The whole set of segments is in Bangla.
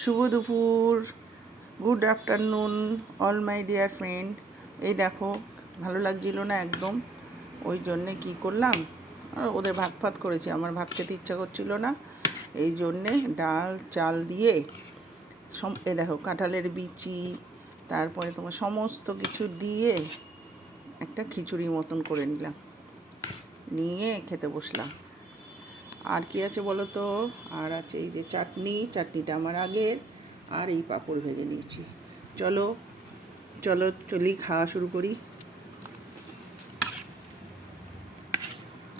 শুভ দুপুর, good afternoon all my dear friend. এই দেখো, ভালো লাগছিল না একদম, ওই জন্যে কী করলাম, ওদের ভাত ফাত করেছি, আমার ভাত খেতে ইচ্ছা করছিল না, এই জন্যে ডাল চাল দিয়ে এই দেখো কাঁঠালের বিচি, তারপরে তোমার সমস্ত কিছু দিয়ে একটা খিচুড়ি মতন করে নিলাম, নিয়ে খেতে বসলাম। আর কি আছে বলো তো, আর আছে এই যে চাটনিটা আমার আগের, আর এই পাঁপড় ভেজে নিয়েছি। চলো চলো চলি খাওয়া শুরু করি।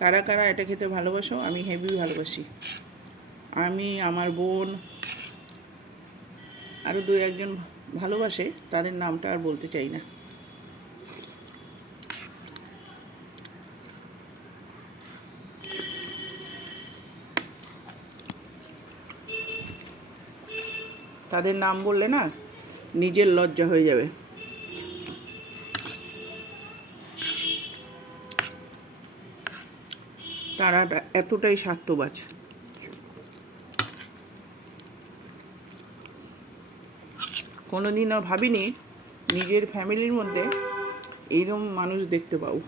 কারা কারা এটা খেতে ভালোবাসো? আমি হেভি ভালোবাসি। আমি, আমার বোন, আরও দু একজন ভালোবাসে, তাদের নামটা আর বলতে চাই না। তাদের নাম বললে না নিজের লজ্জা হয়ে যাবে। তারা এতটাই স্বার্থবাজ। কোনোদিনও ভাবিনি নিজের ফ্যামিলির মধ্যে এইরকম মানুষ দেখতে পাবো।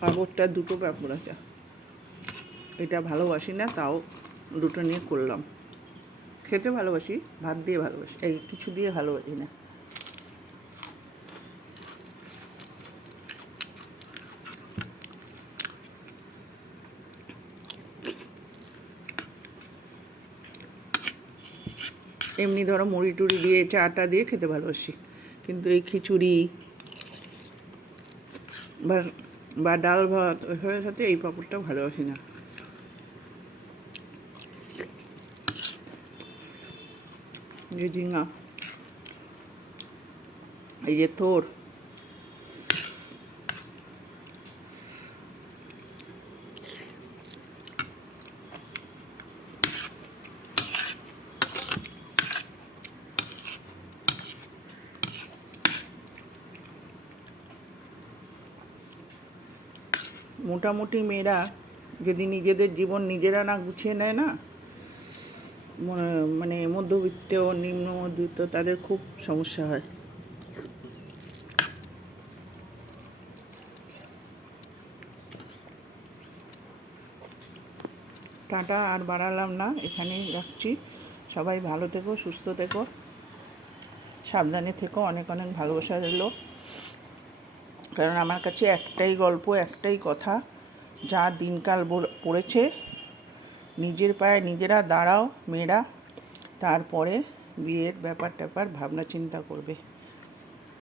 পাঁপড়টা দুটো পাঁপড় আছে, এটা ভালোবাসি না, তাও দুটো নিয়ে করলাম। খেতে ভালোবাসি, ভাত দিয়ে ভালোবাসি, এই কিছু দিয়ে ভালোবাসি না। এমনি ধরো মুড়ি টুড়ি দিয়ে চাটা দিয়ে খেতে ভালোবাসি, কিন্তু এই খিচুড়ি বা ডাল ভাত ওইসবের সাথে এই পাঁপড়টা ভালোবাসি না। যে ঝিঙা, এই যে থোর, মোটামুটি মেয়েরা যদি নিজেদের জীবন নিজেরা না গুছিয়ে নেয় না, মানে মধ্যবিত্ত নিম্ন মধ্যবিত্ত তাদের খুব সমস্যা হয়। টাটা, আর বাড়ালাম না, এখানেই রাখছি। সবাই ভালো থেকো, সুস্থ থেকো, সাবধানে থেকো, অনেক অনেক ভালোবাসা রইল। কারণ আমার কাছে একটাই গল্প, একটাই কথা, যা দিনকাল পড়েছে, নিজের পায়ে নিজেরা দাঁড়াও মেয়েরা, তারপরে বিয়ের ব্যাপার ট্যাপার ভাবনা চিন্তা করবে।